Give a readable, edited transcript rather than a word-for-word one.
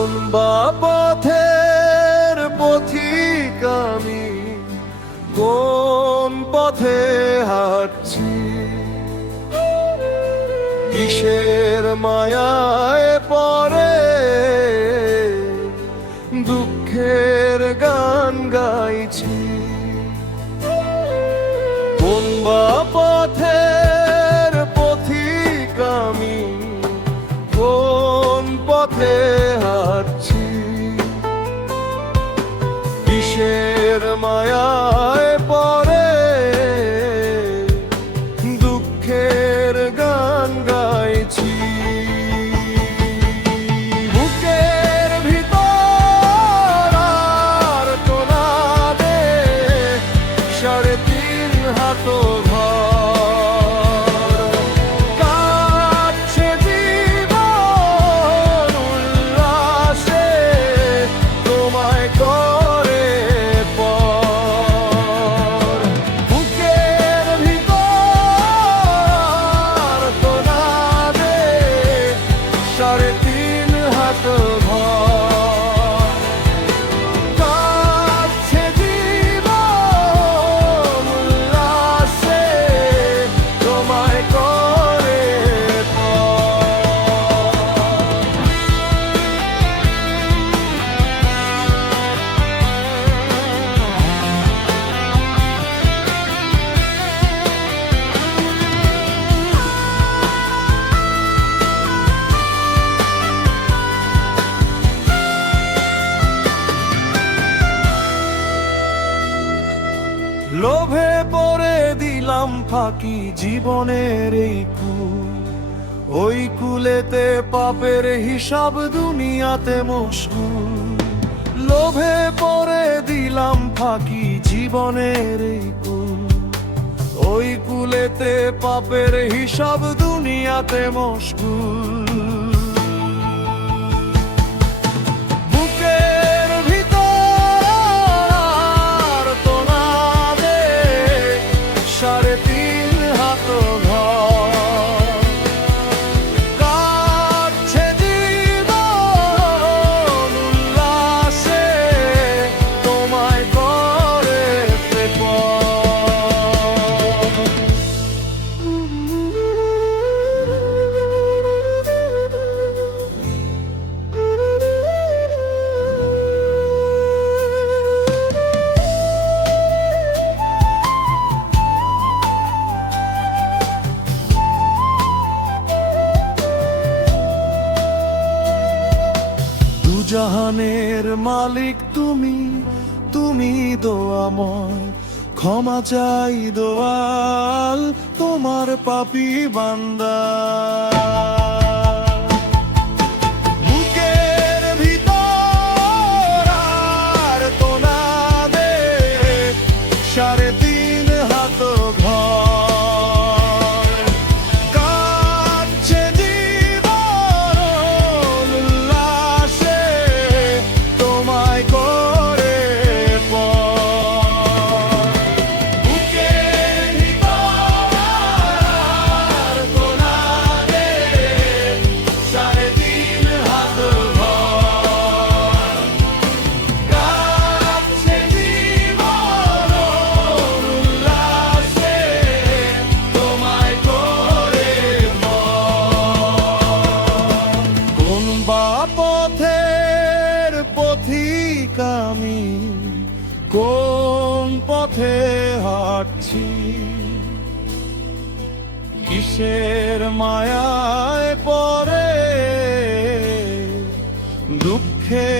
কোন বা পথের পথিক আমি, কোন পথে হাঁটছি, কিসের মায়ায় পড়ে দুঃখের গান গাইছি। কোন বা পথের পথিক আমি, কোন পথে হাঁটছি, কিসের মায়ায় পড়ে দুঃখের গান গাইছি। বুকের ভিতর আর্তনাদে 3.5 হাত ঘর কাটছে জীবন উল্লাসে, তোমায় করে পর। বুকের ভিতর আর্তনাদে 3.5 হাত ঘর কাটছে জীবন উল্লাসে, তোমায় করে লোভে পড়ে দিলাম ফাঁকি জীবনের এই কুল, ওই কুলেতে পাপের হিসাব দুনিয়াতে মুশকুল। লোভে পড়ে দিলাম ফাঁকি জীবনের এই কুল, ওই কুলেতে পাপের হিসাব দুনিয়াতে মুশকুল। বুকের ভিতর আর্তনাদে 3.5 হাত ঘর কাটছে জীবন উল্লাসে, তোমায় করে দুজাহানের মালিক তুমি, তুমি দয়াময়, ক্ষমা চাই দোয়াল তোমার পাপী বান্দা। বুকের ভিতর আর্তনাদে 3.5 হাত ঘর কাটছে জীবন উল্লাসে, তোমায় করে পর। বুকের ভিতর আর্তনাদে 3.5 হাত ঘর কাটছে জীবন উল্লাসে, তোমায় করে পর। কোন বা পথের পথিক আমি, কোন পথে হাঁটছি, কিসের মায়ায় পড়ে দুঃখে